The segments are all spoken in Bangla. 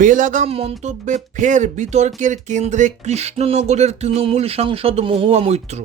বেলাগাম মন্তব্যে ফের বিতর্কের কেন্দ্রে কৃষ্ণনগরের তৃণমূল সাংসদ মহুয়া মৈত্র।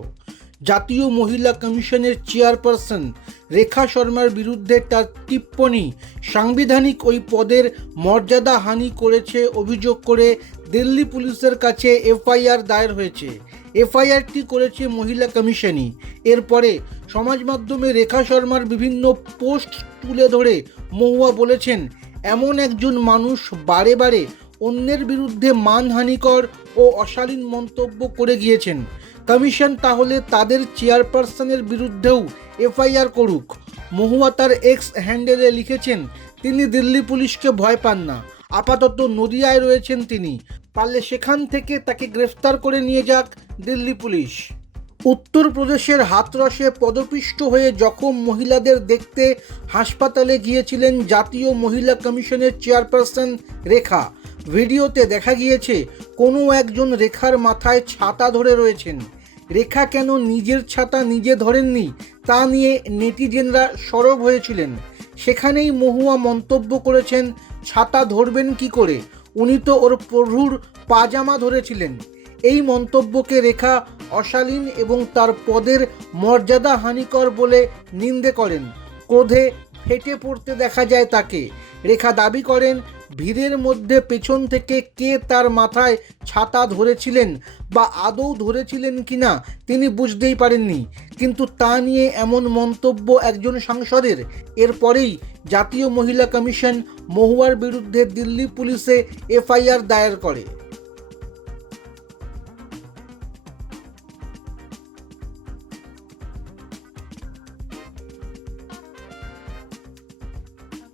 জাতীয় মহিলা কমিশনের চেয়ারপারসন রেখা শর্মার বিরুদ্ধে তার টিপ্পণী সাংবিধানিক ওই পদের মর্যাদা হানি করেছে অভিযোগ করে দিল্লি পুলিশের কাছে এফআইআর দায়ের হয়েছে। এফআইআরটি করেছে মহিলা কমিশনই। এরপরে সমাজ মাধ্যমে রেখা শর্মার বিভিন্ন পোস্ট তুলে ধরে মহুয়া বলেছেন এমন একজন মানুষ বারে বারে অন্যের বিরুদ্ধে মানহানিকর ও অশালীন মন্তব্য করে গিয়েছেন। কমিশন তাহলে তাদের চেয়ারপারসনের বিরুদ্ধেও এফআইআর করুক। মহুয়া তার এক্স হ্যান্ডেলে লিখেছেন, তিনি দিল্লি পুলিশকে ভয় পান না। আপাতত নদিয়ায় রয়েছেন তিনি। পারলে সেখান থেকে তাকে গ্রেফতার করে নিয়ে যাক দিল্লি পুলিশ। উত্তরপ্রদেশের হাতরসে পদপিষ্ট হয়ে জখম মহিলাদের দেখতে হাসপাতালে গিয়েছিলেন জাতীয় মহিলা কমিশনের চেয়ারপারসন রেখা। ভিডিওতে দেখা গিয়েছে, কোনো একজন রেখার মাথায় ছাতা ধরে রয়েছেন। রেখা কেন নিজের ছাতা নিজে ধরেননি তা নিয়ে নেটিজেনরা সরব হয়েছিলেন। সেখানেই মহুয়া মন্তব্য করেছেন, ছাতা ধরবেন কি করে? উনি তো ওর প্রভুর পাজামা ধরেছিলেন। এই মন্তব্যকে রেখা অশালীন এবং তার পদের মর্যাদা হানিকর বলে নিন্দে করেন। ক্রোধে ফেটে পড়তে দেখা যায় তাকে। রেখা দাবি করেন, ভিড়ের মধ্যে পেছন থেকে কে তার মাথায় ছাতা ধরেছিলেন বা আদৌ ধরেছিলেন কিনা তিনি বুঝতেই পারেননি। কিন্তু তা নিয়ে এমন মন্তব্য একজন সাংসদের। এরপরেই জাতীয় মহিলা কমিশন মহুয়ার বিরুদ্ধে দিল্লি পুলিশে এফআইআর দায়ের করে।